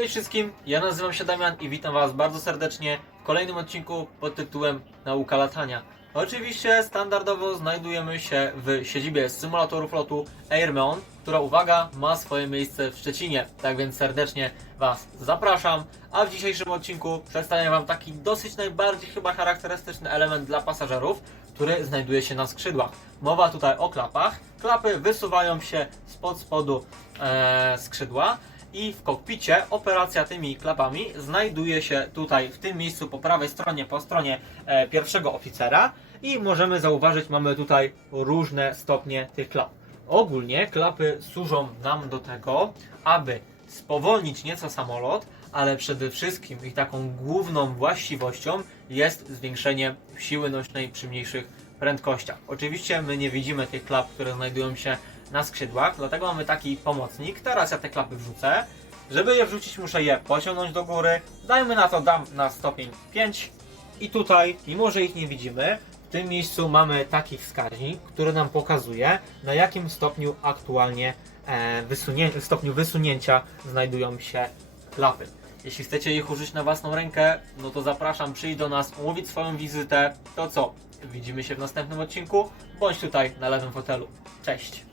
Cześć wszystkim, ja nazywam się Damian i witam Was bardzo serdecznie w kolejnym odcinku pod tytułem Nauka latania. Oczywiście standardowo znajdujemy się w siedzibie symulatorów lotu Airmeon, która uwaga, ma swoje miejsce w Szczecinie. Tak więc serdecznie Was zapraszam, a w dzisiejszym odcinku przedstawię Wam taki dosyć najbardziej chyba charakterystyczny element dla pasażerów, który znajduje się na skrzydłach. Mowa tutaj o klapach. Klapy wysuwają się spod spodu e, skrzydła i w kokpicie operacja tymi klapami znajduje się tutaj w tym miejscu po prawej stronie, po stronie e, pierwszego oficera i możemy zauważyć, mamy tutaj różne stopnie tych klap. Ogólnie klapy służą nam do tego, aby spowolnić nieco samolot, ale przede wszystkim ich taką główną właściwością jest zwiększenie siły nośnej przy mniejszych prędkościach. Oczywiście my nie widzimy tych klap, które znajdują się na skrzydłach, dlatego mamy taki pomocnik. Teraz ja te klapy wrzucę. Żeby je wrzucić, muszę je pociągnąć do góry. Dajmy na to dam na stopień 5. I tutaj, mimo że ich nie widzimy, w tym miejscu mamy taki wskaźnik, który nam pokazuje, na jakim stopniu aktualnie e, wysunie, stopniu wysunięcia znajdują się klapy. Jeśli chcecie ich użyć na własną rękę, no to zapraszam, przyjdź do nas, umówić swoją wizytę. To co? Widzimy się w następnym odcinku, bądź tutaj na lewym fotelu. Cześć!